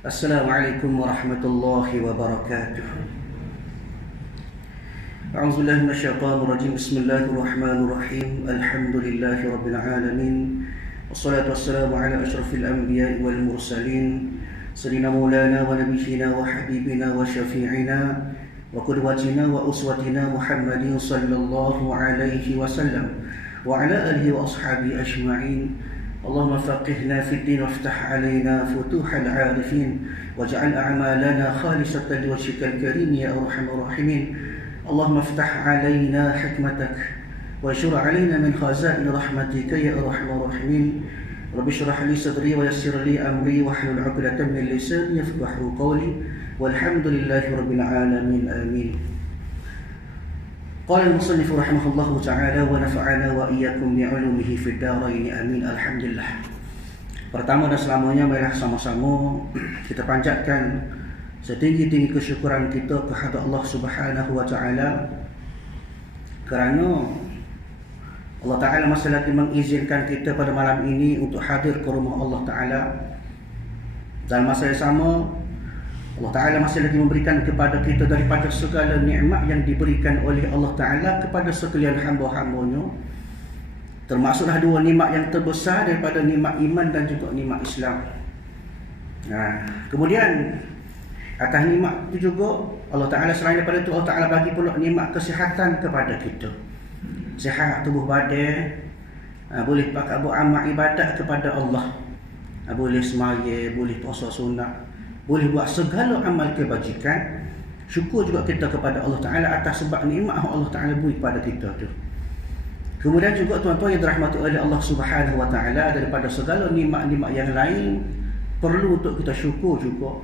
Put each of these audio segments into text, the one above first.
Assalamualaikum warahmatullahi wabarakatuh. A'udzubillahi minasyaitonir rajim. Bismillahirrahmanirrahim. Alhamdulillahi rabbil alamin. Wassalatu wassalamu ala asyrafil anbiya'i wal mursalin. Sayyidina maulana wa nabiyyina wa habibina wa syafi'ina wa qudwatina wa uswatina Muhammadin sallallahu alaihi wasallam wa ala alihi wa ashabihi ajma'in. اللهم فقهنا في الدين وافتح علينا فتوح العارفين واجعل أعمالنا خالصة لوجهك الكريم يا أرحم الراحمين. اللهم افتح علينا حكمتك وانشر علينا من خزائن رحمتك يا أرحم الراحمين. رب اشرح لي صدري ويسر لي أمري واحلل عقدة من لساني يفقهوا قولي والحمد لله رب العالمين آمين. قال المصنف رحمه الله تعالى ونفعنا وإياكم بعلومه في الدارين آمين. Alhamdulillah. Pertama dan selamanya marilah sama-sama kita panjatkan setinggi-tinggi kesyukuran kita kepada Allah Subhanahu wa taala kerana Allah taala masih lagi mengizinkan kita pada malam ini untuk hadir ke rumah Allah taala. Dalam masa yang sama Allah Ta'ala masih lagi memberikan kepada kita daripada segala nikmat yang diberikan oleh Allah Ta'ala kepada sekalian hamba-hambanya. Termasuklah dua nikmat yang terbesar daripada nikmat iman dan juga nikmat Islam. Kemudian atas nikmat itu juga Allah Ta'ala selain daripada itu Allah Ta'ala bagi pula nikmat kesihatan kepada kita. Sihat tubuh badan, boleh pakai buat amal ibadat kepada Allah, boleh semaya, boleh puasa sunat, boleh buat segala amal kebajikan. Syukur juga kita kepada Allah Ta'ala atas sebab nikmat Allah Ta'ala beri kepada kita tu. Kemudian juga tuan-tuan yang dirahmati oleh Allah Subhanahu wa Ta'ala, daripada segala nikmat-nikmat yang lain perlu untuk kita syukur juga.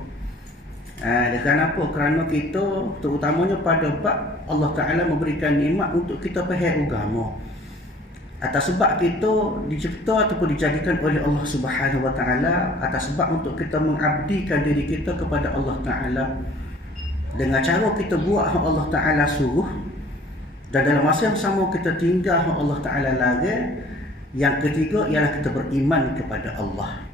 Kenapa? Kerana kita terutamanya pada bab Allah Ta'ala memberikan nikmat untuk kita faham agama. Atas sebab kita dicipta ataupun dijadikan oleh Allah Subhanahu wa taala, atas sebab untuk kita mengabdikan diri kita kepada Allah Taala dengan cara kita buat yang Allah Taala suruh, dan dalam masa yang sama kita tinggal yang Allah Taala larang. Yang ketiga ialah kita beriman kepada Allah.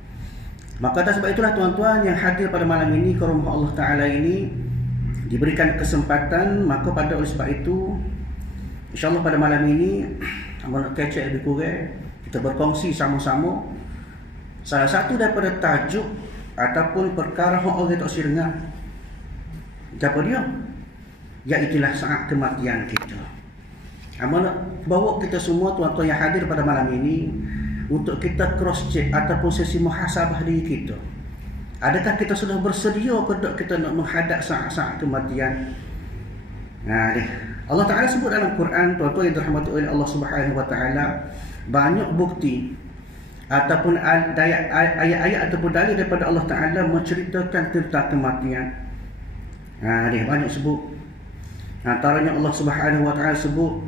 Maka atas sebab itulah tuan-tuan yang hadir pada malam ini ke rumah Allah Taala ini diberikan kesempatan, maka pada oleh sebab itu insya-Allah pada malam ini nak kecek lebih kurang kita berkongsi sama-sama salah satu daripada tajuk ataupun perkara yang orang tak sirengan. Apa dia? Iaitulah saat kematian kita. Nak bawa kita semua tuan-tuan yang hadir pada malam ini untuk kita cross check ataupun sesi muhasabah diri kita. Adakah kita sudah bersedia untuk kita nak menghadap saat-saat kematian? Allah Ta'ala sebut dalam Quran, tuan-tuan yang dirahmati oleh Allah Subhanahu wa Ta'ala, banyak bukti ataupun ayat-ayat ataupun dalil daripada Allah Ta'ala menceritakan tentang kematian. Dia banyak sebut. Antaranya Allah Subhanahu wa Ta'ala sebut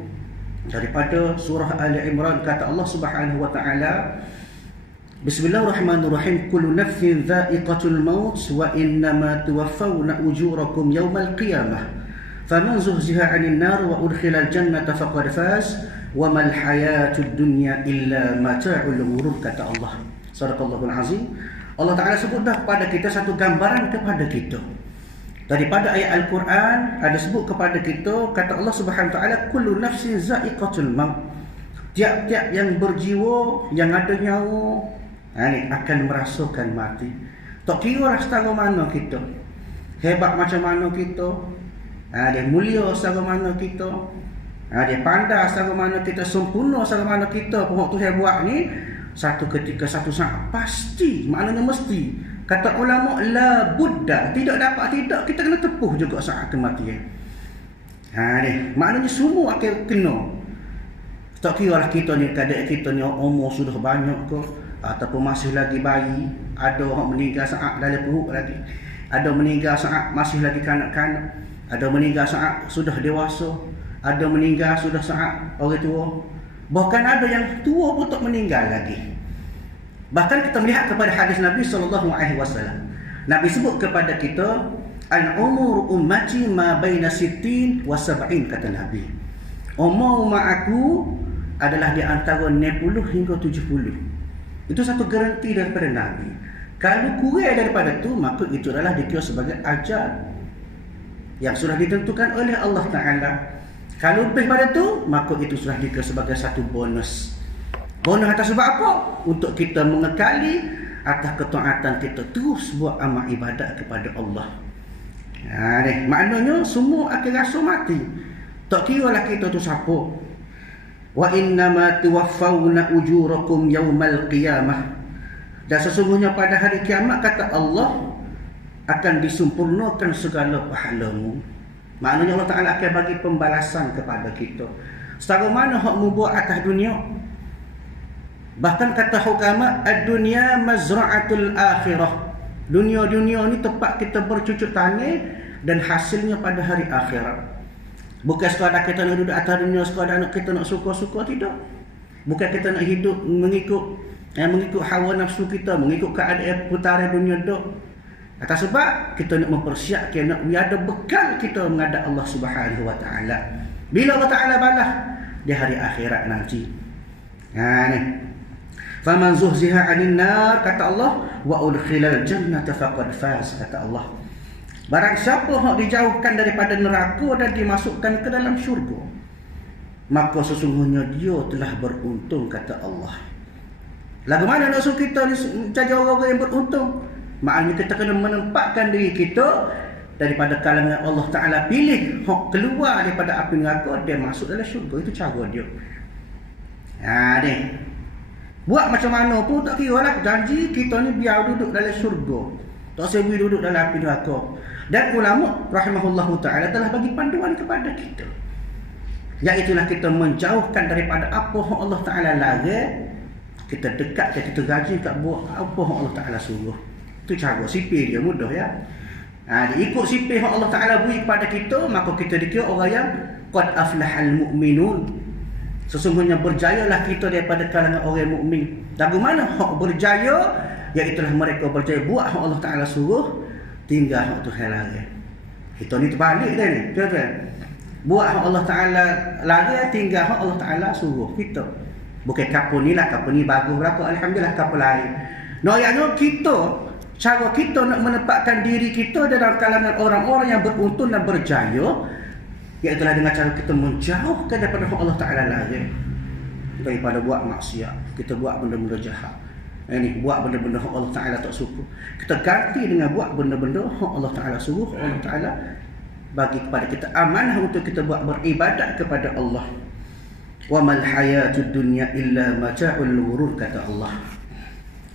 daripada surah Ali Imran, kata Allah Subhanahu wa Ta'ala, Bismillahirrahmanirrahim, kullu nafsin dha'iqatul maut wa innama tuwaffawna ujurakum yawmal qiyamah faman zuhziha 'anil nar wa udkhilal jannata faqad faz wa mal hayatud dunya illa mata'ul ghurur, kata Allah. Sadaqallahul azim. Allah Taala sebut dah kepada kita satu gambaran kepada kita daripada ayat Al-Quran. Ada sebut kepada kita, kata Allah Subhanahu wa taala, kullu nafsin za'iqatul maut, tiap-tiap yang berjiwa, yang ada nyawa, ini akan merasakan mati. Tak kira lah setara mana kita, hebat macam mana kita, dia mulia secara mana kita, dia pandai secara mana kita, sempurna secara mana kita, pun Tuhan buat ni, satu ketika satu saat pasti, maknanya mesti. Kata ulama, la budda, tidak dapat tidak, kita kena tepuh juga saat kematian. Maknanya semua akan kena. Tak kira lah kita ni, kadang kita ni umur sudah banyak ke, ataupun masih lagi bayi. Ada orang meninggal saat dalam perut lagi, ada meninggal saat masih lagi kanak-kanak, ada meninggal saat sudah dewasa, ada meninggal sudah saat orang tua, bahkan ada yang tua pun tak meninggal lagi. Bahkan kita melihat kepada hadis Nabi SAW, Nabi sebut kepada kita, al-umur ummati ma baina 60 wa 70, kata Nabi. Umur umat aku adalah di antara 60 hingga 70. Itu satu garanti daripada Nabi. Kalau kurang daripada tu, maka itu adalah dikira sebagai ajal yang sudah ditentukan oleh Allah Ta'ala. Kalau lebih pada tu, maka itu sudah dikira sebagai satu bonus. Bonus atas sebab apa? Untuk kita mengekali atas ketaatan kita terus buat amal ibadat kepada Allah. Maknanya semua akan rasa mati. Tak kira lah kita tu siapa. Wa innama tuwaffawna ujurakum yawmal qiyamah. Dan sesungguhnya pada hari kiamat, kata Allah, akan disempurnakan segala pahalamu. Maknanya Allah Ta'ala akan bagi pembalasan kepada kita. Setara mana hak membuat atas dunia. Bahkan kata hukama, ad-dunya mazra'atul akhirah. Dunia-dunia ni tempat kita bercucuk tanah dan hasilnya pada hari akhirat. Bukan sekadar kita nak duduk atas dunia, sekadar nak kita nak suka-suka, tidak. Bukan kita nak hidup mengikut hawa nafsu kita, mengikut keadaan putaran dunia dok. Atas sebab kita nak mempersiapkan, nak ada bekal kita menghadap Allah Subhanahu Wa Taala. Bila Allah Taala balas di hari akhirat nanti. Ni. Faman zuhziha 'anil nar, kata Allah, wa udkhilal jannata faqad faz, kata Allah. Barang siapa yang dijauhkan daripada neraka dan dimasukkan ke dalam syurga, maka sesungguhnya dia telah beruntung, kata Allah. Lagu mana nak suruh kita jadi orang-orang yang beruntung? Maknanya kita kena menempatkan diri kita daripada kalangan Allah Ta'ala pilih, keluar daripada api neraka, dia masuk dalam syurga. Itu cara dia. Ni. Buat macam mana pun tak kira lah. Janji kita ni biar duduk dalam syurga. Tak sebi duduk dalam api neraka. Dan ulama rahimahullahu ta'ala telah bagi panduan kepada kita. Iaitulah kita menjauhkan daripada apa yang Allah Ta'ala larang. Kita dekat, kita rajin kat buat apa yang Allah Ta'ala suruh. Itu cara sipir dia, mudah ya. Dia ikut sipir yang Allah Ta'ala beri kepada kita, maka kita dikira orang yang qad aflahal mu'minun. Sesungguhnya berjayalah kita daripada kalangan orang mukmin. Lagu mana hak berjaya? Iaitulah mereka berjaya buat hak Allah Ta'ala suruh, tinggal hak Tuhan larang. Kita ni terbalik dah ni, tuan-tuan. Buat hak Allah Ta'ala larang, tinggal hak Allah Ta'ala suruh kita. Bukan kapal ni lah, kapal ni bagus berlaku, alhamdulillah, kapal lain. Noyaknya kita, cara kita nak menempatkan diri kita dalam kalangan orang-orang yang beruntung dan berjaya, iaitulah dengan cara kita menjauhkan daripada hak Allah Ta'ala larang. Daripada buat maksiat, kita buat benda-benda jahat. Ini buat benda-benda hak Allah Ta'ala tak suka. Kita ganti dengan buat benda-benda hak Allah Ta'ala suruh, hak Allah Ta'ala bagi kepada kita amanah untuk kita buat beribadat kepada Allah. Wa mal hayatud dunya illa mata'ul ghurur, kata Allah.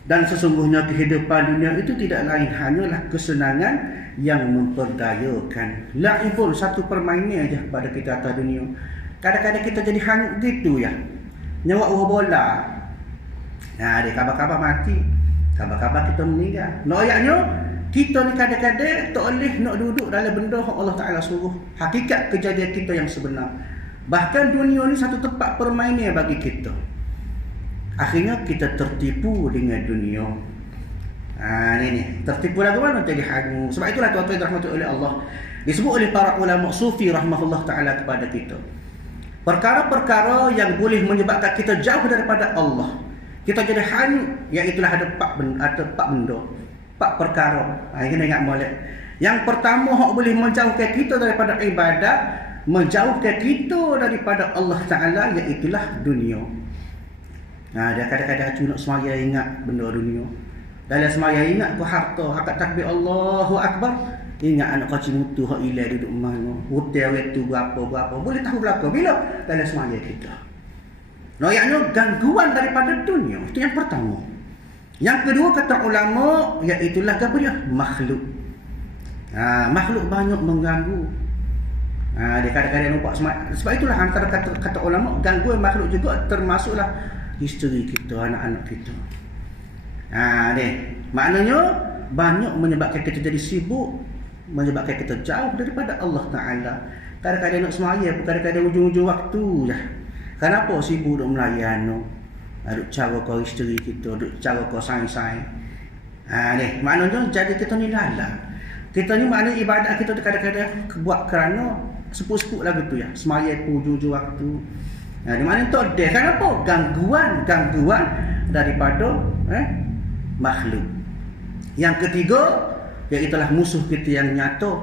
Dan sesungguhnya kehidupan dunia itu tidak lain hanyalah kesenangan yang memperdayakan. La'ibun, satu permainan aja pada kita atas dunia. Kadang-kadang kita jadi hanyut gitu ya. Nyawa bola. Nah, dia kabar-kabar mati. Kabar-kabar kita meninggal. Noyaknya kita ni kadang-kadang tak boleh nak duduk dalam benda yang Allah Ta'ala suruh. Hakikat kejadian kita yang sebenar. Bahkan dunia ni satu tempat permainan bagi kita. Akhirnya kita tertipu dengan dunia. Ni tertipu lagu mana jadi hanyut. Sebab itulah tuan-tuan dirahmati oleh Allah, disebut oleh para ulama sufi rahmatullah ta'ala kepada kita, perkara-perkara yang boleh menyebabkan kita jauh daripada Allah, kita jadi hanyut, iaitulah ada empat benda, empat perkara. Kena ingat molek. Yang pertama yang boleh menjauhkan kita daripada ibadat, menjauhkan kita daripada Allah Ta'ala, iaitulah dunia. Dia kadang-kadang aku nak semaya ingat benda dunia. Dalam semaya ingat ku harta, akad takbir Allahu Akbar, ingat anak kecil mutu hak ilai duduk mana, hotel itu berapa, boleh tahu belaka bila dalam semaya kita. Noyaknya gangguan daripada dunia. Itu yang pertama. Yang kedua, kata ulama, iaitulah apa dia? Makhluk. Makhluk banyak mengganggu. Dia kadang-kadang nampak sebab itulah antara kata ulama, gangguan makhluk juga termasuklah isteri kita, anak-anak kita. Maknanya banyak menyebabkan kita jadi sibuk, menyebabkan kita jauh daripada Allah Ta'ala. Kadang-kadang nak semaya pun, kadang-kadang ujung-ujung waktu je. Kenapa sibuk duk melayan? Duk cara kau isteri kita, duk cara kau sayang-sayang. Maknanya jadi kita ni lalang. Kita ni maknanya ibadat kita kadang-kadang buat kerana sepuk-sepuk lagu tu ya. Semaya pun ujung-ujung waktu. Di mana tu ada kenapa? Gangguan daripada makhluk. Yang ketiga, iaitulah musuh kita yang nyata.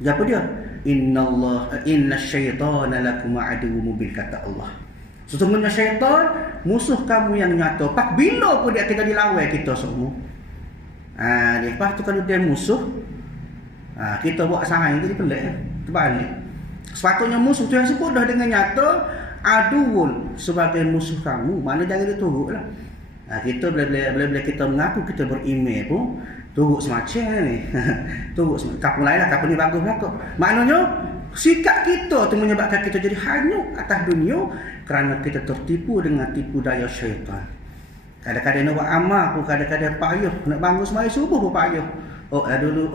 Apa dia? Inna syaitana lakum aduwwun mubin, kata Allah. Sesungguhnya syaitan musuh kamu yang nyata. Pak bila pun dia kita dilawan kita semua. Lepas tu kalau dia musuh, kita buat sahaja jadi pelik, terbalik. Sepatutnya musuh tu yang sebut dah dengan nyata, aduwwun sebagai musuh kamu. Mana jangan dia turutlah. Kita bila kita mengaku kita berimej pun turut semacam ni. Turut kapal lain lah, kapal ni bagus belakang. Maknanya sikap kita tu menyebabkan kita jadi hanyut atas dunia kerana kita tertipu dengan tipu daya syaitan. Kadang-kadang nak buat amal pun kadang-kadang payah. Nak bangun sembahyang subuh pun payah. Dah dulu.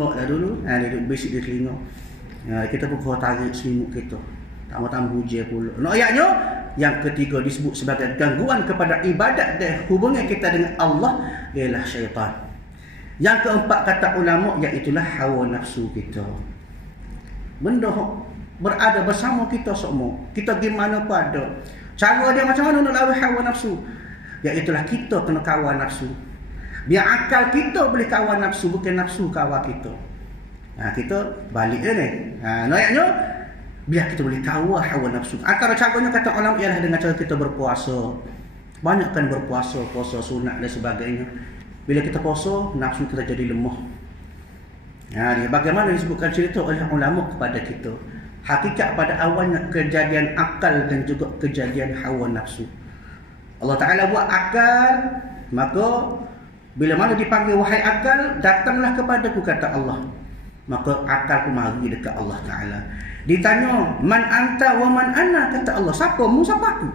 Dia duduk bisik di telinga. Kita pun kau tarik selimut kita. Tambah-tambah hujan pula. Ayatnya yang ketiga disebut sebagai gangguan kepada ibadat dan hubungan kita dengan Allah ialah syaitan. Yang keempat kata ulama iaitulah hawa nafsu kita. Benda berada bersama kita semua. Kita gimana pada cara dia macam mana nak lawan hawa nafsu? Iaitulah kita kena kawal nafsu. Biar akal kita boleh kawal nafsu, bukan nafsu kawal kita. Kita balik dia ni. Ayatnya biar kita boleh kawal hawa nafsu. Antara caranya kata ulama ialah dengan cara kita berpuasa. Banyakkan berpuasa, puasa sunat dan sebagainya. Bila kita puasa, nafsu kita jadi lemah. Bagaimana disebutkan cerita oleh ulama kepada kita. Hakikat pada awalnya kejadian akal dan juga kejadian hawa nafsu. Allah Ta'ala buat akal, maka bila mana dipanggil wahai akal, datanglah kepadaku, kata Allah. Maka akal pun mari dekat Allah Ta'ala. Ditanya, man anta wa man ana, kata Allah. Siapa mu, siapa aku?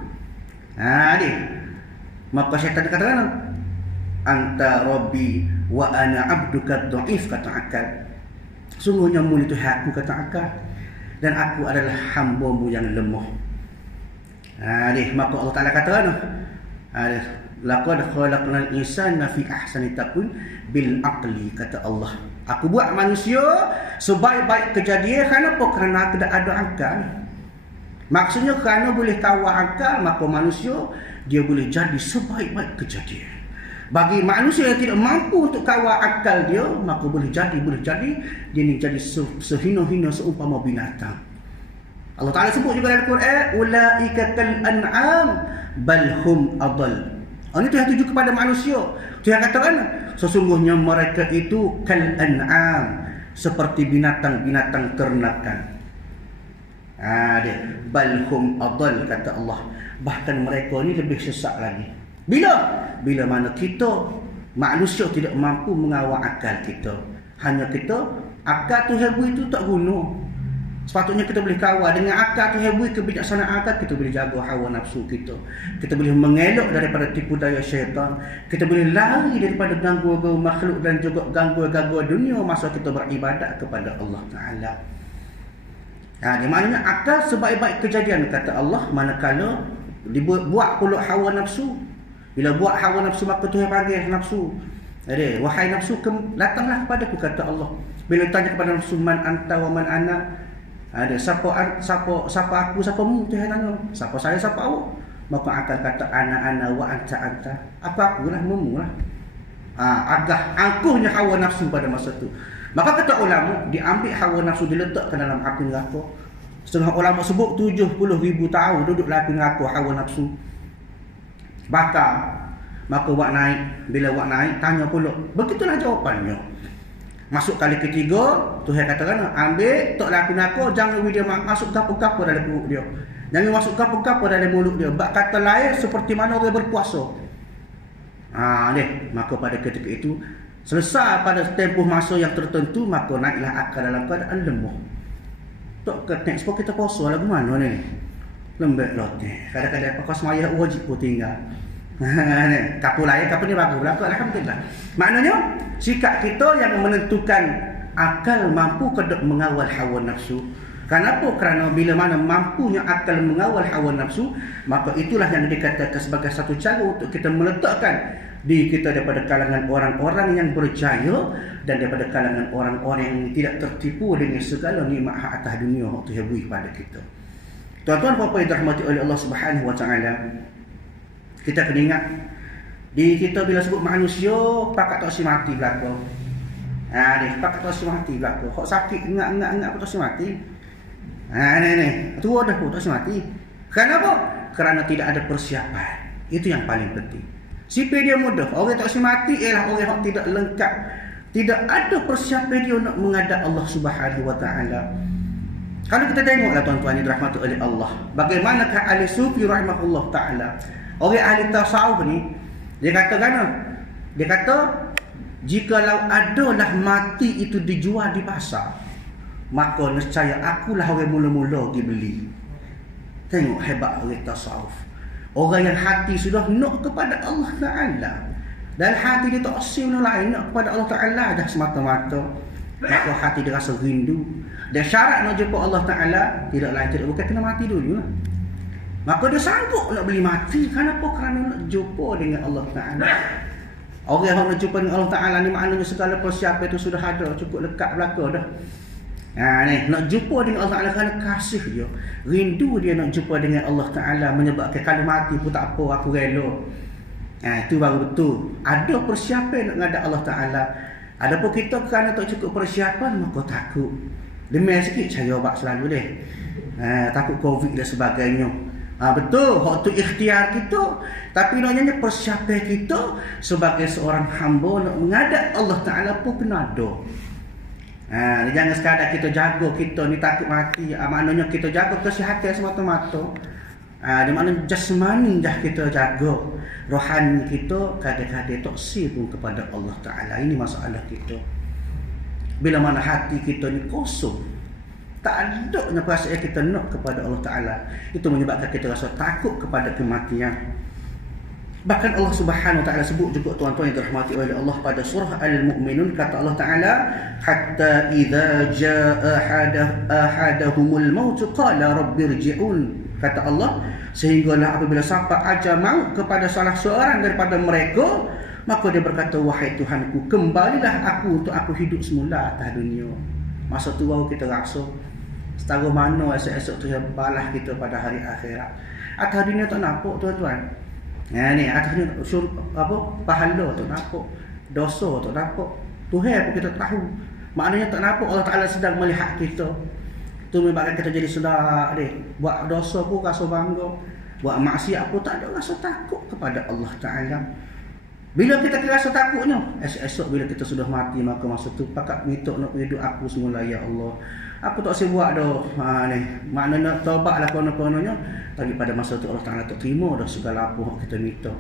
Maka syaitan katakan, anta rabbi wa ana abduka dhaif, kata akal. Sungguhnya mu itu aku, kata akal, dan aku adalah hamba-Mu yang lemah. Maka Allah Ta'ala katakan, laqad khalaqnal insana fi ahsani taqwim bil aqli, kata Allah. Aku buat manusia sebaik-baik kejadian. Kenapa? Kerana aku dah ada akal. Maksudnya kerana boleh kawal akal, maka manusia dia boleh jadi sebaik-baik kejadian. Bagi manusia yang tidak mampu untuk kawal akal dia, maka boleh jadi dia ni jadi sehina-hina seumpama binatang. Allah Ta'ala sebut juga dalam Quran, ulaika kal an'am bal hum adall. Ini tu yang tuju kepada manusia. Tu yang katakan, sesungguhnya mereka itu kal an'am, seperti binatang-binatang ternakan. Bal hum adall, kata Allah. Bahkan mereka ni lebih sesat lagi. Bila mana kita manusia tidak mampu mengawal akal kita. Hanya kita, akal tu hebu itu tak guna. Sepatutnya kita boleh kawal dengan akal tu hebu, kebijaksanaan akal, kita boleh jaga hawa nafsu kita. Kita boleh mengelak daripada tipu daya syaitan. Kita boleh lari daripada gangguan makhluk dan juga gangguan dunia masa kita beribadat kepada Allah Ta'ala. Di maknanya akal sebaik-baik kejadian, kata Allah, manakala dibuat pula hawa nafsu. Bila buat hawa nafsu, maka Tuhan panggil nafsu. Wahai nafsu, datanglah kepadaku, kata Allah. Bila tanya kepada nafsu, man anta wa man ana, siapa aku, siapa mu, Tuhan tanya. Siapa saya, siapa awak? Maka akal kata ana wa anta. Aku lah, mu lah. Agak angkuhnya hawa nafsu pada masa tu. Maka kata ulama, diambil hawa nafsu diletakkan dalam api neraka. Setengah ulama sebut 70,000 tahun duduk dalam api neraka hawa nafsu. Bakar. Maka wak naik. Bila wak naik, tanya pula. Begitulah jawapannya. Masuk kali ketiga, Tuhan katakan, ambil tok api neraka, jangan dia masuk kapur-kapur dalam perut dia. Jangan masuk kapur-kapur dalam mulut dia. Bak kata lain seperti mana orang berpuasa. Maka pada ketika itu, selesai pada tempoh masa yang tertentu, maka naiklah akal dalam keadaan lemah. Tok kata, sebab kita puasa lagu mana ni? Lembek lotih. Kadang-kadang pakai semayah wajib pun tinggal. Kapur lain, kapur ni bagus belakang, alhamdulillah. Maknanya sikap kita yang menentukan akal mampu ke mengawal hawa nafsu. Kenapa? Kerana bila mana mampunya akal mengawal hawa nafsu, maka itulah yang dikatakan sebagai satu cara untuk kita meletakkan diri kita daripada kalangan orang-orang yang berjaya dan daripada kalangan orang-orang yang tidak tertipu dengan segala nikmat hak atas dunia waktu yang beri pada kita. Tuan-tuan puan-puan yang dirahmati oleh Allah Subhanahu wa taala, kita kena ingat diri kita bila sebut manusia pakat tak si mati belaka. Ni pakat tak mati belaka. Hok sakit ngak tak mati. Ni tua dah pun tak mati. Kenapa? Kerana tidak ada persiapan. Itu yang paling penting. Sipir dia mudah. Orang tak mati ialah orang yang tidak lengkap. Tidak ada persiapan dia nak menghadap Allah Subhanahu Wa Taala. Kalau kita tengoklah tuan-tuan yang dirahmati oleh Allah, bagaimanakah ahli sufi rahimahullah taala. Orang ahli tasawuf ni dia kata kan? Dia kata jikalau adalah mati itu dijual di pasar, maka nescaya akulah orang mula-mula pergi beli. Tengok hebat orang tasawuf. Orang yang hati sudah nak kepada Allah Ta'ala, dan hati dia tak asyik benda lain, nak kepada Allah Ta'ala dah semata-mata, maka hati dia rasa rindu. Dan syarat nak jumpa Allah Ta'ala tidak lain tidak bukan kena mati dulu lah. Maka dia sanggup nak beli mati. Kenapa? Kerana nak jumpa dengan Allah Ta'ala. Orang yang nak jumpa dengan Allah Ta'ala ni maknanya segala persiapan itu sudah ada, cukup lekat belaka dah. Ni nak jumpa dengan Allah Ta'ala kerana kasih dia, rindu dia nak jumpa dengan Allah Ta'ala, menyebabkan kalau mati pun tak apa, aku rela. Itu baru betul ada persiapan nak menghadap Allah Ta'ala. Adapun kita kerana tak cukup persiapan, maka takut demi sikit cara buat selalu deh. Takut Covid dan sebagainya. Betul, hak tu ikhtiar kita, tapi naknya persiapan kita sebagai seorang hamba nak menghadap Allah Ta'ala pun kena ada. Jangan sekadar kita jaga kita ni takut mati. Maknanya kita jaga kesihatan semata-mata. Di mana jasmani dah kita jaga, rohani kita kadang-kadang tak sibuk kepada Allah Ta'ala. Ini masalah kita. Bila mana hati kita ni kosong, tak ada perasaan kita nak kepada Allah Ta'ala, itu menyebabkan kita rasa takut kepada kematian. Bahkan Allah Subhanahu Wa Ta'ala sebut juga tuan-tuan yang dirahmati oleh Allah pada surah Al-Mu'minun, kata Allah Ta'ala, hatta idza jaa ahadahumul maut qala rabbirji'un. Kata Allah, sehinggalah apabila sampai ajal maut kepada salah seorang daripada mereka, maka dia berkata, wahai Tuhanku, kembalilah aku untuk aku hidup semula atas dunia. Masa tu baru kita rasa setara mana esok-esok tu yang balas kita pada hari akhirat. Atas dunia tak nampak tuan-tuan. Ni atas dunia pahala tak nampak, dosa tak nampak, Tuhan pun kita tahu. Maknanya tak nampak Allah Ta'ala sedang melihat kita. Tu menyebabkan kita jadi sedar deh. Buat dosa pun rasa bangga, buat maksiat pun tak ada rasa takut kepada Allah Ta'ala. Bila kita rasa takutnya, esok bila kita sudah mati, maka masa tu pakat minta nak hidup aku semula, ya Allah. Aku tak boleh buat dah. Ni maknanya taubatlah kono-kononya, tapi pada masa tu Allah Ta'ala tak terima dah segala apa yang kita minta.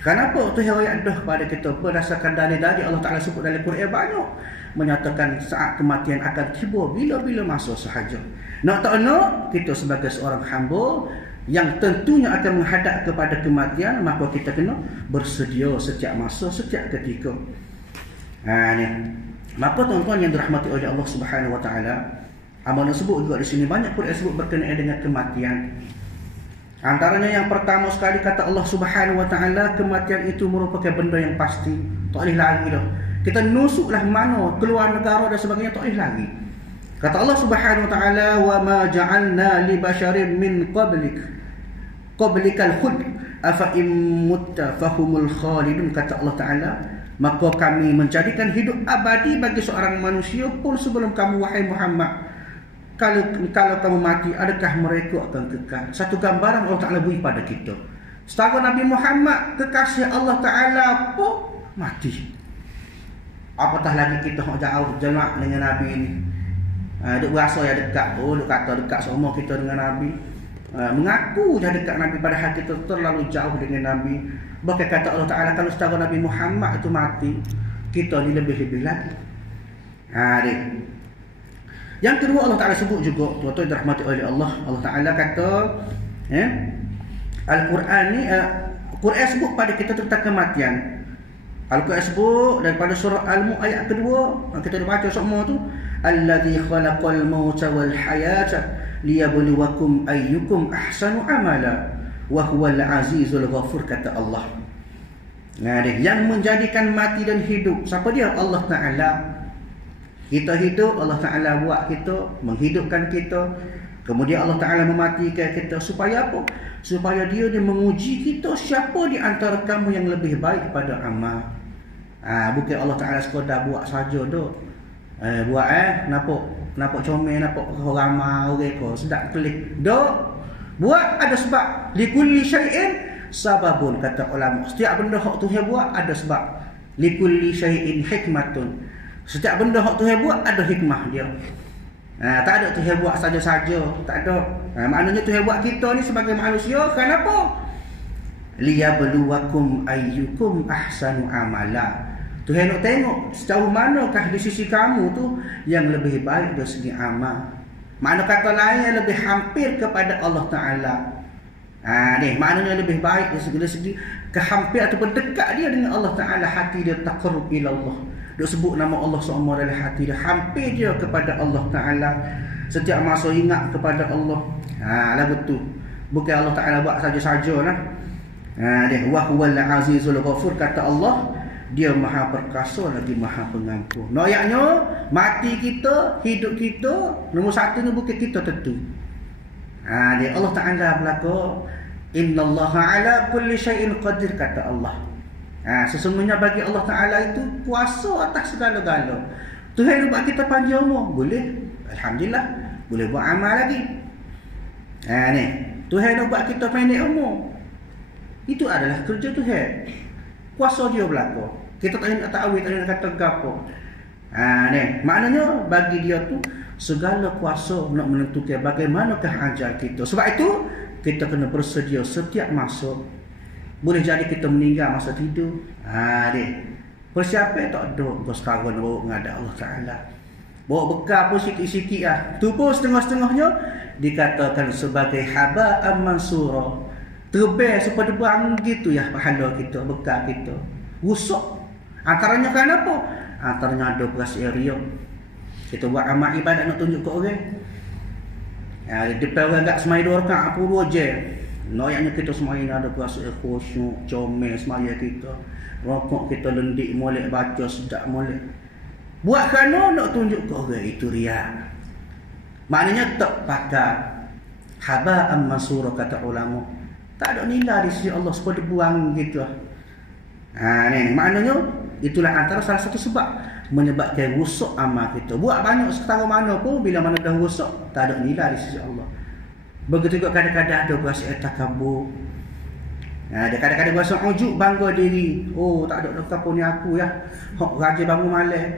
Kenapa? Tu riwayat dah pada kita berdasarkan dalil-dalil Allah Ta'ala sebut dalam Quran banyak menyatakan saat kematian akan tiba bila-bila masa sahaja. Nak tak nak, kita sebagai seorang hamba yang tentunya akan menghadap kepada kematian, maka kita kena bersedia setiap masa, setiap ketika. Ni. Maka tuan-tuan yang dirahmati oleh Allah Subhanahu Wa Ta'ala, amanah sebut juga di sini banyak Quran sebut berkenaan dengan kematian. Antaranya yang pertama sekali kata Allah Subhanahu Wa Ta'ala, kematian itu merupakan benda yang pasti, tak boleh lari dah. Kita nusuklah mana, keluar negara dan sebagainya, tak boleh lari. Kata Allah Subhanahu Wa Ta'ala, wa ma ja'alna li basharin min qablikal khuld afa in mutta fahumul khalidun. Kata Allah Ta'ala, maka kami menjadikan hidup abadi bagi seorang manusia pun sebelum kamu, wahai Muhammad. Kalau kamu mati, adakah mereka akan kekal? Satu gambaran Allah Ta'ala beri pada kita. Setara Nabi Muhammad, kekasih Allah Ta'ala pun mati. Apatah lagi kita jauh jemaah dengan Nabi ini. Duk berasa ya dekat. Duk kata dekat semua kita dengan Nabi. Mengaku dah dekat Nabi, padahal kita terlalu jauh dengan Nabi. Bahkan kata Allah Ta'ala, kalau setara Nabi Muhammad itu mati, kita ni lebih-lebih lagi. Yang kedua Allah Ta'ala sebut juga, tuan-tuan dirahmati oleh Allah, Allah Ta'ala kata, Al-Quran ni, Quran sebut pada kita tentang kematian. Al-Quran sebut daripada surah Al-Mulk ayat kedua, kita dah baca semua tu, Alladzi khalaqal mauta wal hayata liyabluwakum ayyukum ahsanu amala wa huwal azizul ghafur. Kata Allah. Yang menjadikan mati dan hidup, siapa dia? Allah Ta'ala. Kita hidup, Allah Ta'ala buat kita, menghidupkan kita. Kemudian Allah Ta'ala mematikan kita. Supaya apa? Supaya dia menguji kita, siapa di antara kamu yang lebih baik pada amal. Bukan Allah Ta'ala sekadar buat saja duk. Buat nampak comel, nampak ramai orang ko sedap klik. Duk. Buat ada sebab. Likulli syai'in sababun, kata ulama. Setiap benda hak Tuhan buat ada sebab. Likulli syai'in hikmatun. Setiap benda hak Tuhan buat ada hikmah dia. Tak ada Tuhan buat saja-saja, tak ada. Maknanya Tuhan buat kita ni sebagai manusia kenapa? Liyabluwakum ayyukum ahsanu amala. Tuhan nak tengok sejauh manakah di sisi kamu tu yang lebih baik dari segi amal. Makna kata lain yang lebih hampir kepada Allah Ta'ala. Maknanya lebih baik dari segi kehampir ataupun dekat dia dengan Allah Ta'ala. Hati dia taqarrub ila Allah. Dia sebut nama Allah SWT dalam hati dia. Hampir dia kepada Allah Ta'ala. Setiap masa ingat kepada Allah. Lah betul. Bukan Allah Ta'ala buat saja-saja lah. Dia wa huwal azizul ghafur, kata Allah, dia maha perkasa lagi maha pengampun. Noyaknya mati kita, hidup kita, nombor satu ni bukan kita tentu. Dia Allah Ta'ala berlaku, innallaha ala kulli syai'in qadir, kata Allah. Sesungguhnya bagi Allah Ta'ala itu kuasa atas segala-gala. Tuhan buat kita panjang umur, boleh, alhamdulillah, boleh buat amal lagi. Ni Tuhan nak buat kita pendek umur, itu adalah kerja Tuhan. Kuasa dia berlaku. Kita tak nak takwil, tak nak kata gapo. Ni maknanya bagi dia tu segala kuasa nak menentukan bagaimanakah ajal kita. Sebab itu kita kena bersedia setiap masa. Boleh jadi kita meninggal masa tidur. Dia persiapan tak ada. Kau sekarang bawa menghadap Allah Ta'ala. Bawa bekal pun sikit-sikit lah. Tu pun setengah-setengahnya dikatakan sebagai haba'an mansura. Terbang sepada bang gitu ya pahala kita, bekal kita. Rusak. Antaranya kan apa? Antaranya ada perasaan riak. Kita buat amal ibadat nak tunjuk ke orang. Depan orang tak semaya 2 rakaat apa 2 je. Noyaknya kita semaya ada perasaan khusyuk, comel semaya kita. Rokok kita lendik molek, baca sedap molek. Buat kerana nak tunjuk ke orang, itu riak. Maknanya tak pakai haba'an mansura, kata ulama. Tak ada nilai di sisi Allah seperti buang gitu. Ni maknanya itulah antara salah satu sebab menyebabkan rusak amal kita. Buat banyak setara mana pun bila mana dah rusak, tak ada nilai di sisi Allah. Begitu juga kadang-kadang ada perasaan takabur. Ada kadang-kadang berasa ujub, bangga diri. Oh, tak ada kapal ni aku ya. Hok raja bangun malam.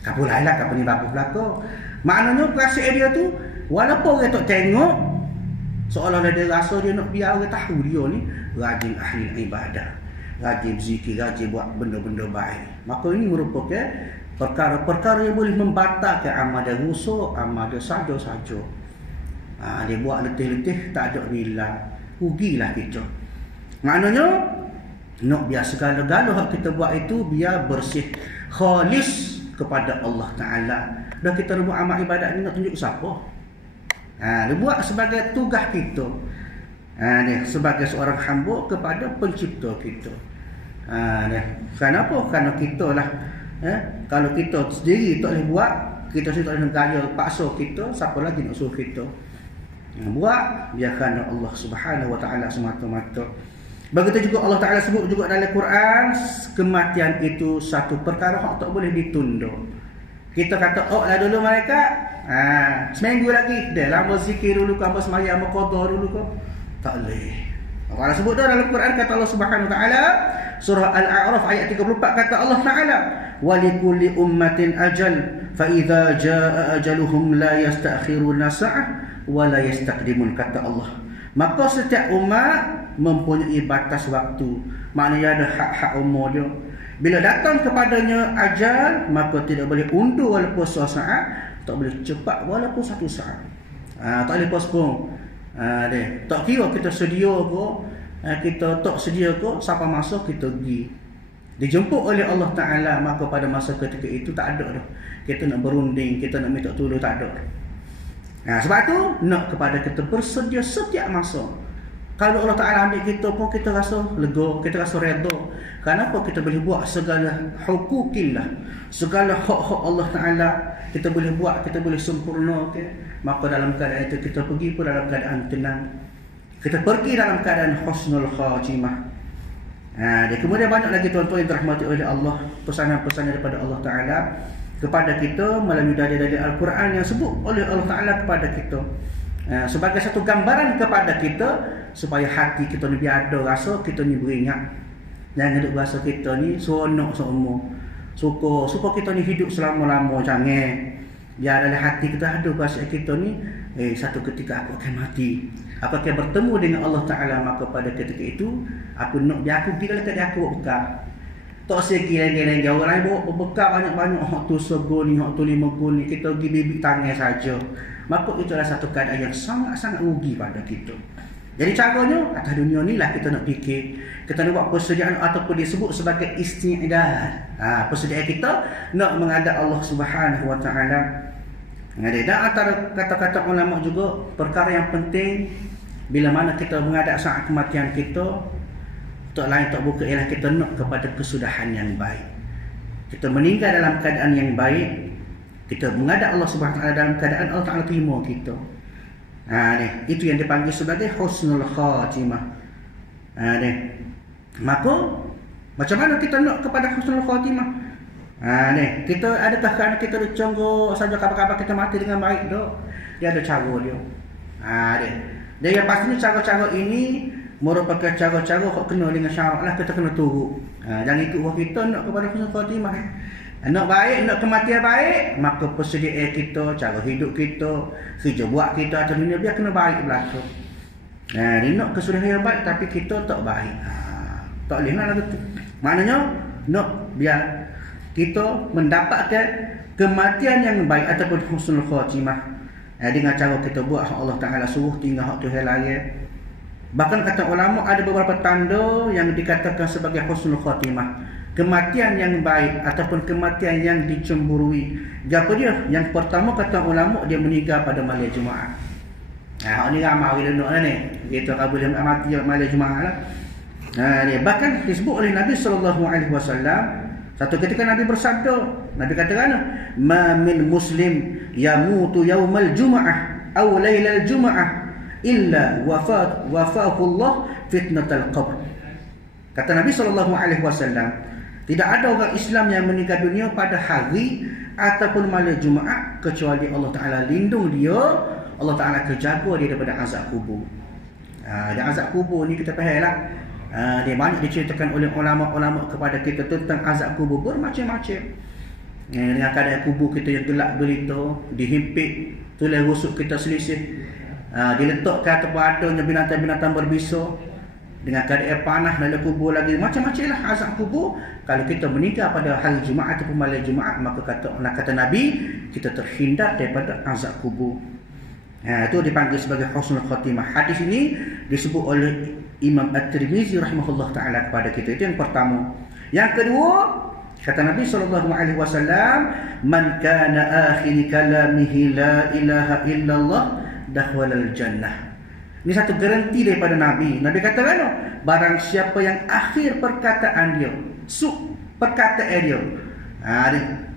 Kapal lain lah, kapal ni bagus belaka. Maknanya perasaan dia tu walaupun orang tak tengok, seolah-olah dia rasa dia nak biar orang tahu dia ni rajin ahli ibadah, rajin zikir, rajin buat benda-benda baik. Maka ini merupakan perkara-perkara yang boleh membatalkan amal dia, rusak amal dia saja-saja. Dia buat letih-letih tak ada nilai, rugilah kita. Maknanya nak biar segala-gala hak kita buat itu biar bersih, khalis kepada Allah Ta'ala. Dan kita buat amal ibadat ni nak tunjuk siapa? Dia buat sebagai tugas kita. Sebagai seorang hamba kepada pencipta kita. Kenapa? Kerana kita lah. Kalau kita sendiri tak boleh buat, kita sendiri tak boleh gaya paksa kita, siapa lagi nak suruh kita? Buat biar kerana Allah Subhanahu Wa Ta'ala semata-mata. Begitu juga Allah Ta'ala sebut juga dalam Quran, kematian itu satu perkara yang tak boleh ditunda. Kita kata, oh lah dulu mereka, seminggu lagi, dah lama zikir dulu, apa semayang, apa qadha dulu kau. Tak boleh. Allah sebut dah dalam Quran, kata Allah Subhanahu Wa Ta'ala, surah Al-A'raf ayat 34, kata Allah Ta'ala, walikulli ummatin ajal, fa idza jaa ajaluhum la yasta'khiruna sa'ah wa la yastaqdimun, kata Allah. Maka setiap umat mempunyai batas waktu. Maknanya ada hak-hak umur dia. Bila datang kepadanya ajal, maka tidak boleh undur walaupun sesaat, tak boleh cepat walaupun 1 saat. Tak boleh postpone. Tak kira kita sedia ke, kita tak sedia ke, siapa masa kita pergi. Dijemput oleh Allah Ta'ala, maka pada masa ketika itu tak ada dah. Kita nak berunding, kita nak minta tolong, tak ada. Sebab tu nak kepada kita bersedia setiap masa. Kalau Allah Ta'ala ambil kita pun kita rasa lega, kita rasa redha. Kenapa? Kita boleh buat segala hukukillah, segala hak-hak Allah Ta'ala kita boleh buat, kita boleh sempurna. Maka dalam keadaan itu kita pergi pun dalam keadaan tenang. Kita pergi dalam keadaan husnul khatimah. Kemudian banyak lagi tuan-tuan yang dirahmati oleh Allah, pesanan-pesanan daripada Allah Ta'ala kepada kita melalui dalil-dalil Al-Quran yang sebut oleh Allah Ta'ala kepada kita, sebagai satu gambaran kepada kita supaya hati kita ni biar ada rasa kita ni beringat. Jangan duk rasa kita ni seronok seumur, suka kita ni hidup selama-lama. Jangan. Biar dalam hati kita ada rasa kita ni satu ketika aku akan mati, aku akan bertemu dengan Allah Ta'ala. Maka pada ketika itu aku nak biar aku pergi dekat dia, aku bekal. Tak segi lagi orang lain bawa bekal banyak-banyak, hak tu segol ni, hak tu 5 gol ni, kita pergi bibit tangan saja. Maka itu adalah satu keadaan yang sangat-sangat rugi pada kita. Jadi caranya atas dunia ni lah kita nak fikir, kita nak buat persediaan ataupun disebut sebagai isti'dad. Persediaan kita nak menghadap Allah Subhanahu Wa Ta'ala. Dan antara kata-kata ulama juga, perkara yang penting bila mana kita menghadap saat kematian kita, tak lain tak bukan ialah kita nak kepada kesudahan yang baik. Kita meninggal dalam keadaan yang baik, kita menghadap Allah Subhanahu Wa Ta'ala dalam keadaan Allah Ta'ala terima kita. Itu yang dipanggil sebagai husnul khatimah. Maka macam mana kita nak kepada husnul khatimah? Kita adakah kerana kita diconggo saja kabar-kabar kita mati dengan baik? Tak. Dia ada cara dia. Dan yang pastinya cara-cara ini merupakan cara-cara yang kena dengan syarak lah, kita kena turut. Jangan ikut wah kita nak kepada husnul khatimah. Nak baik, nak kematian baik, maka persediaan kita, cara hidup kita, kerja buat kita atas dunia biar kena baik berlaku. Dia nak kesudahan yang baik tapi kita tak baik. Tak boleh lah gitu. Maknanya nak biar kita mendapatkan kematian yang baik ataupun husnul khatimah dengan cara kita buat hak Allah Ta'ala suruh, tinggal hak Tuhan lain. Bahkan kata ulama ada beberapa tanda yang dikatakan sebagai husnul khatimah, kematian yang baik ataupun kematian yang dicemburui. Apa dia? Yang pertama kata ulama, dia meninggal pada malam Jumaat. Hak ni ramai orang duduk ni. Kita kalau boleh mati malam Jumaat lah. Bahkan disebut oleh Nabi SAW, satu ketika Nabi bersabda, Nabi katakan, "Ma min muslim yamutu yaumal Jum'ah aw lailal Jum'ah illa wafahu Allah fitnatal qabr." Kata Nabi SAW, tidak ada orang Islam yang meninggal dunia pada hari ataupun malam Jumaat kecuali Allah Ta'ala lindung dia, Allah Ta'ala akan jaga dia daripada azab kubur. Dan azab kubur ni kita faham lah, dia banyak diceritakan oleh ulama-ulama kepada kita tentang azab kubur bermacam-macam. Dengan keadaan kubur kita yang gelap gelita, dihimpit, tulang rusuk kita selisih, diletakkan ataupun adanya binatang-binatang berbisa, dengan keadaan panas dalam kubur lagi, macam-macam lah azab kubur. Kalau kita meninggal pada hari Jumaat ataupun malam Jumaat, maka kata Nabi, kita terhindar daripada azab kubur. Itu dipanggil sebagai husnul khatimah. Hadis ini disebut oleh Imam At-Tirmizi rahimahullah ta'ala kepada kita. Itu yang pertama. Yang kedua, kata Nabi SAW, "Man kana akhir kalamihi la ilaha illallah dakhwalal jannah." Ini satu garanti daripada Nabi. Nabi kata kan, barang siapa yang akhir perkataan dia, perkataan dia,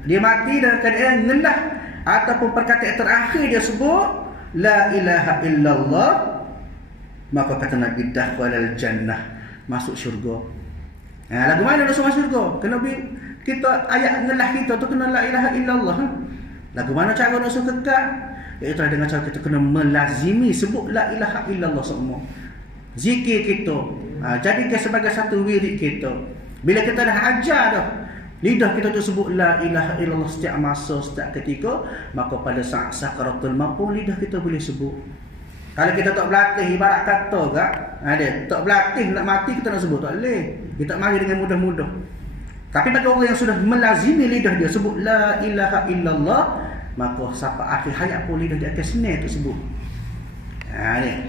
dia mati dalam keadaan ngelah ataupun perkataan terakhir dia sebut la ilaha illallah, maka kata Nabi dakhwalal jannah, masuk syurga. Lagu mana masuk syurga? Kena kita ayat ngelah kita tu kena la ilaha illallah. Lagu mana cara masuk kekal? Iaitu dengan cara kita kena melazimi sebut la ilaha illallah semua. Zikir kita, jadikan sebagai satu wirid kita. Bila kita dah ajar dah lidah kita tu sebut la ilaha illallah setiap masa, setiap ketika, maka pada saat sakaratul maut pun lidah kita boleh sebut. Kalau kita tak berlatih, ibarat kata kak, tak berlatih nak mati kita nak sebut, tak boleh. Kita tak mari dengan mudah-mudah. Tapi bagi orang yang sudah melazimi lidah dia sebut la ilaha illallah, maka sampai akhir hayat pun lidah dia akan senang tu sebut.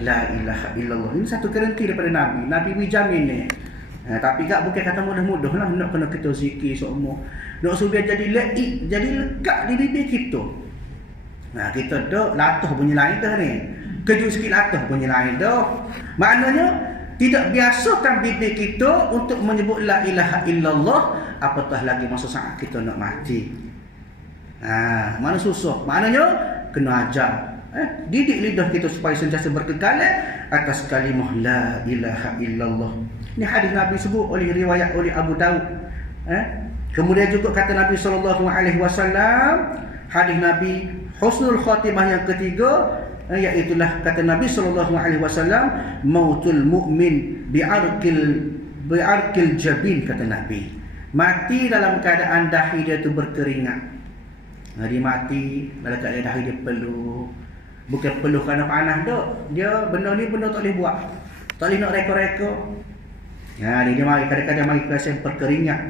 La ilaha illallah. Ini satu garanti daripada Nabi. Nabi menjamin ni. Tapi tak bukan kata mudah-mudah lah. Nak kena kita zikir semua. Nak suruh jadi laik, jadi lekat di bibir kita. Kita dah latah bunyi lain dah ni. Kejut sikit latah bunyi lain dah. Maknanya tidak biasakan bibir kita untuk menyebut la ilaha illallah, apatah lagi masa saat kita nak mati. Mana susah. Maknanya kena ajar. Didik lidah kita supaya sentiasa berkekalan atas kalimah la ilaha illallah. Ini hadis Nabi sebut oleh riwayat oleh Abu Daud. Kemudian juga kata Nabi SAW, hadis Nabi husnul khatimah yang ketiga, iaitulah kata Nabi SAW, mautul mu'min bi'arqil jabin, kata Nabi. Mati dalam keadaan dahi dia tu berkeringat. Dia mati dalam keadaan dahi dia peluh. Bukan peluh kerana panas dok. Dia benda ni benda tak boleh buat. Tak boleh nak reka-reka. Dia mari kadang-kadang mari rasa berkeringat.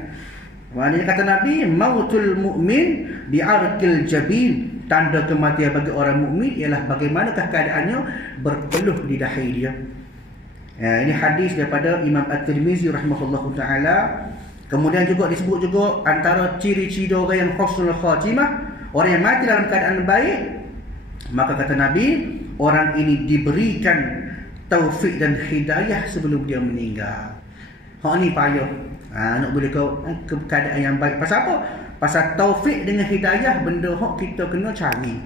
Maknanya kata Nabi, mautul mu'min bi'arqil jabin. Tanda kematian bagi orang mukmin ialah bagaimanakah keadaannya berpeluh di dahi dia. Ini hadis daripada Imam At-Tirmizi rahimahullahu taala. Kemudian juga disebut juga antara ciri-ciri orang yang husnul khatimah, orang yang mati dalam keadaan baik, maka kata Nabi, orang ini diberikan taufik dan hidayah sebelum dia meninggal. Hak ni payah. Nak boleh kau ke keadaan yang baik. Pasal apa? Pasal taufik dengan hidayah, benda hak kita kena cari.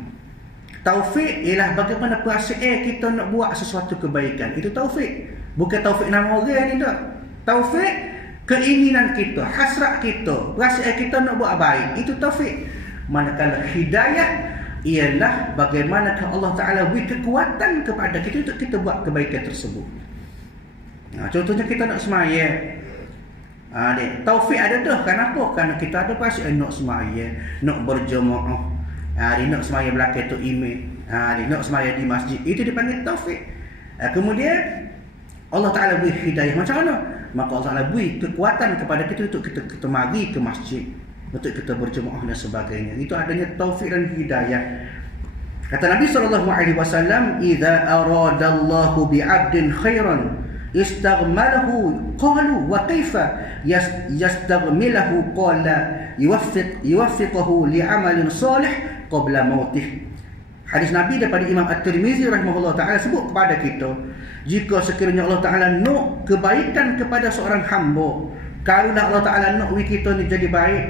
Taufik ialah bagaimana perasaan kita nak buat sesuatu kebaikan. Itu taufik. Bukan taufik nama orang ni tak. Taufik keinginan kita, hasrat kita, perasaan kita nak buat baik. Itu taufik. Manakala hidayah ialah bagaimanakah Allah Ta'ala beri kekuatan kepada kita untuk kita buat kebaikan tersebut. Contohnya kita nak semayang. Taufik ada dah. Kenapa? Kerana kita ada perasaan nak semayang, nak berjemaah. Nak semayang belakang tu imam. Nak semayang di masjid. Itu dipanggil taufik. Kemudian Allah Ta'ala beri hidayah. Macam mana? Maka Allah Ta'ala beri kekuatan kepada kita untuk kita mari ke masjid, untuk kita berjemaah dan sebagainya. Itu adanya taufik dan hidayah. Kata Nabi SAW, "Idza aradallahu bi'abdin khairan istaghmalahu qalu wa kaifa yastaghmilahu qala yuwaffiquhu li'amalin salih qabla mautih." Hadis Nabi daripada Imam At-Tirmizi rahimahullah taala sebut kepada kita, jika sekiranya Allah Taala nak kebaikan kepada seorang hamba, kalau Allah Taala nak kita ni jadi baik,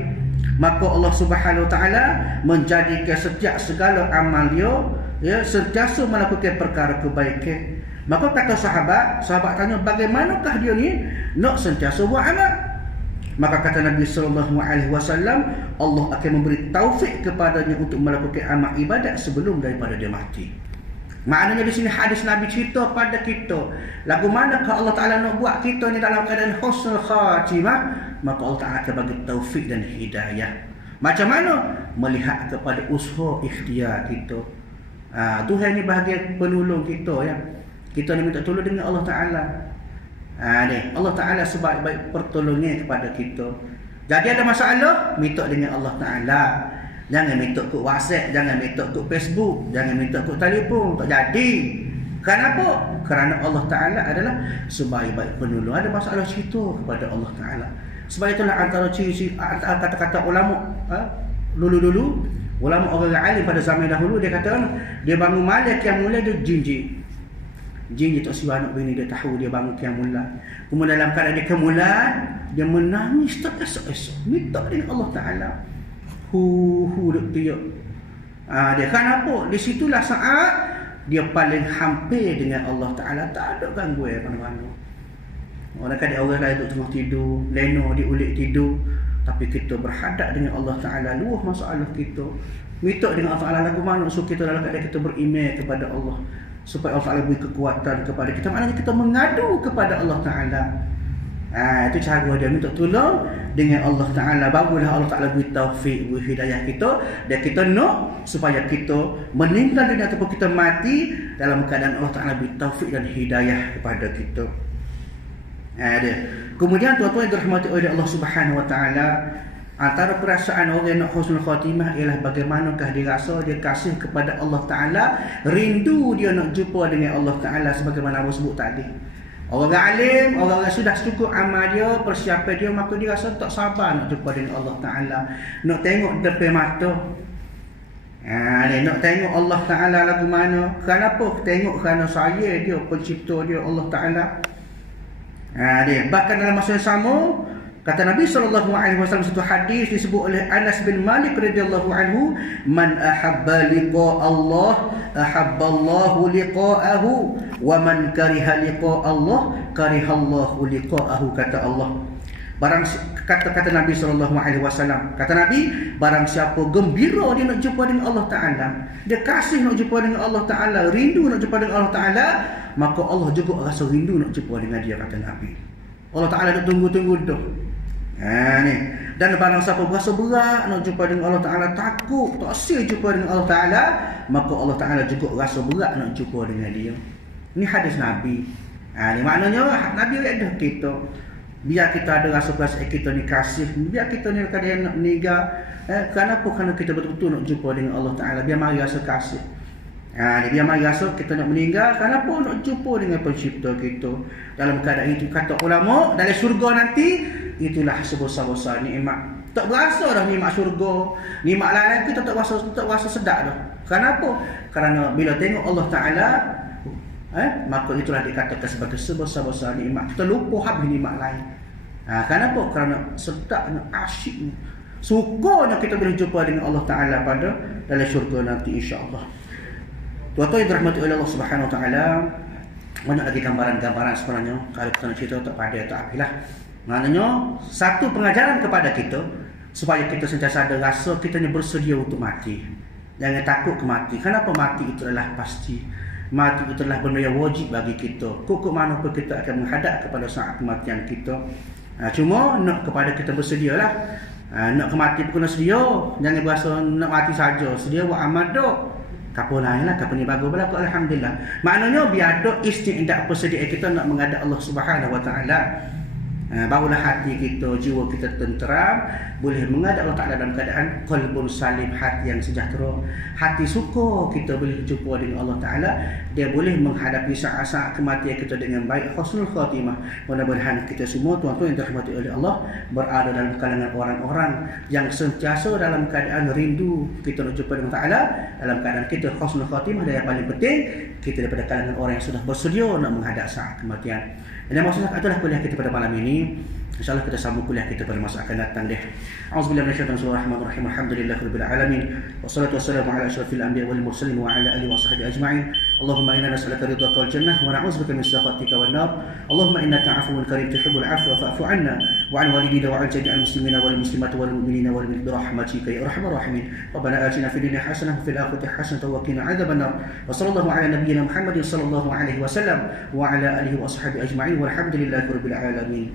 maka Allah Subhanahu taala menjadikan setiap segala amal dia sentiasa melakukan perkara kebaikan. Maka kata sahabat tanya, bagaimanakah dia ni nak sentiasa buat amal? Maka kata Nabi SAW, Allah akan memberi taufik kepadanya untuk melakukan amal ibadat sebelum daripada dia mati. Maknanya di sini hadis Nabi cerita pada kita, lagu manakah Allah Ta'ala nak buat kita ni dalam keadaan husnul khatimah, maka Allah Ta'ala akan bagi taufik dan hidayah. Macam mana? Melihat kepada usaha ikhtiar kita. Tuhan ni bahagian penolong kita ya. Kita ni minta tolong dengan Allah Ta'ala. Allah Ta'ala sebaik-baik pertolongan kepada kita. Jadi ada masalah, minta dengan Allah Ta'ala. Jangan minta ke WhatsApp, jangan minta ke Facebook, jangan minta ke telefon. Tak jadi. Kenapa? Kerana Allah Ta'ala adalah sebaik-baik penolong. Ada masalah cerita kepada Allah Ta'ala. Sebab itulah antara ciri-ciri kata-kata ulama dulu-dulu, ulama orang alim pada zaman dahulu, dia kata dia bangun malam yang mulai dia jinjit. Jin dia tak siwa anak bini dia tahu dia bangun qiyamul. Kemudian dalam keadaan dia kemulan, dia menangis tak esok-esok. Minta dengan Allah Ta'ala. Duk tiup. Dia kenapa? Di situlah saat dia paling hampir dengan Allah Ta'ala. Tak ada gangguan mana-mana. Orang lain duduk tengah tidur, leno diulik tidur, tapi kita berhadap dengan Allah Ta'ala, luah masalah kita. Minta dengan Allah Ta'ala lagu mana so kita dalam keadaan kita beriman kepada Allah, supaya Allah Ta'ala beri kekuatan kepada kita. Maknanya kita mengadu kepada Allah Ta'ala. Itu cara dia minta tolong dengan Allah Ta'ala. Barulah Allah Ta'ala beri taufik, beri hidayah kita. Dan kita nak supaya kita meninggal dunia ataupun kita mati dalam keadaan Allah Ta'ala beri taufik dan hidayah kepada kita. Kemudian tuan-tuan yang dirahmati oleh Allah Subhanahu Wa Ta'ala, antara perasaan orang nak husnul khatimah ialah bagaimanakah dia rasa dia kasih kepada Allah Ta'ala, rindu dia nak jumpa dengan Allah Ta'ala. Sebagaimana Abu sebut tadi, orang alim, orang sudah cukup amal dia, persiapan dia, maka dia rasa tak sabar nak jumpa dengan Allah Ta'ala, nak tengok depan mata. Nak tengok Allah Ta'ala lagu mana. Kenapa? Tengok kerana saya dia, pencipta dia Allah Ta'ala. Bahkan dalam masa yang sama, Kata Nabi SAW satu hadis disebut oleh Anas bin Malik radhiyallahu anhu, "Man ahabba liqa Allah, ahabba Allahu liqa'ahu, wa man kariha liqa Allah, karihallahu liqa'ahu," kata Allah. Kata Nabi SAW, kata Nabi, barang siapa gembira dia nak jumpa dengan Allah Ta'ala, dia kasih nak jumpa dengan Allah Ta'ala, rindu nak jumpa dengan Allah Ta'ala, maka Allah juga rasa rindu nak jumpa dengan dia, kata Nabi. Allah Ta'ala nak tunggu-tunggu dah. Ni. Dan barang siapa berasa berat nak jumpa dengan Allah Ta'ala, takut tak asyik jumpa dengan Allah Ta'ala, maka Allah Ta'ala juga rasa berat nak jumpa dengan dia. Ni hadis Nabi. Ni maknanya Nabi reda kita. Biar kita ada rasa perasaan kita ni kasih, biar kita ni kadang nak meninggal, kenapa? Kerana kita betul-betul nak jumpa dengan Allah Ta'ala. Biar mari rasa kasih. Biar mari rasa kita nak meninggal, kenapa? Nak jumpa dengan pencipta kita. Dalam keadaan itu, kata ulama, dalam syurga nanti, itulah sebesar-besar nikmat. Tak berasa dah nikmat syurga, nikmat lain kita tak rasa sedap dah. Kenapa? Kerana bila tengok Allah Ta'ala, maka itulah dikatakan sebagai sebesar-besar nikmat. Kita lupa habis nikmat lain. Kenapa? Kerana sedapnya, asyiknya, sukarnya kita boleh jumpa dengan Allah Ta'ala pada dalam syurga nanti, insya-Allah. Tuan-tuan yang dirahmati oleh Allah Subhanahu Wa Ta'ala, banyak lagi gambaran-gambaran sebenarnya. Kalau kita nak cerita tak pada, tak apalah. Maknanya satu pengajaran kepada kita supaya kita sentiasa ada rasa kita ni bersedia untuk mati. Jangan takut ke mati. Kenapa? Mati itu adalah pasti. Mati itu adalah benda yang wajib bagi kita. Kok mana pun kita akan menghadap kepada saat kematian kita. Cuma nak kepada kita bersedialah. Nak ke mati pun kena sedia. Jangan berasa nak mati saja. Sedia buat amal dok. Kapal lain lah, kapal ni bagus berlaku, alhamdulillah. Maknanya biar ada isti'dak persediaan kita nak menghadap Allah Subhanahu Wa Ta'ala. Barulah hati kita, jiwa kita tenteram, boleh menghadap Allah Ta'ala dalam keadaan qalbun salim, hati yang sejahtera, hati suka kita boleh jumpa dengan Allah Ta'ala. Dia boleh menghadapi saat-saat kematian kita dengan baik, husnul khatimah. Mudah-mudahan kita semua, tuan-tuan yang dirahmati oleh Allah, berada dalam kalangan orang-orang yang sentiasa dalam keadaan rindu kita nak jumpa dengan Ta'ala, dalam keadaan kita husnul khatimah. Dan yang paling penting, kita daripada kalangan orang yang sudah bersedia nak menghadap saat kematian. Dan maksudnya itulah kuliah kita pada malam ini. InsyaAllah kita sambung kuliah kita pada masa akan datang deh. A'udzubillahi minasyaitonirrahmanirrahim. Alhamdulillahirabbil alamin. Wassalatu wassalamu ala asyrafil anbiya'i wal mursalin wa ala alihi washabbihi ajma'in. Allahumma inna nas'aluka ridhaka wal jannah wa na'udzubika min sakhatika wan nar. Allahumma innaka 'afuwun karim tuhibbul 'afwa fa'fu 'anna wa 'an walidina wa 'an jami'il muslimina wal muslimati wal mu'minina wal mu'minat bi rahmatika ya arhamar rahimin. Rabbana atina fid dunya hasanah wa fil akhirati hasanah wa qina 'adzaban nar. Wa sallallahu ala nabiyyina Muhammadin sallallahu alaihi wasallam wa ala alihi washabbihi ajma'in. Walhamdulillahirabbil alamin.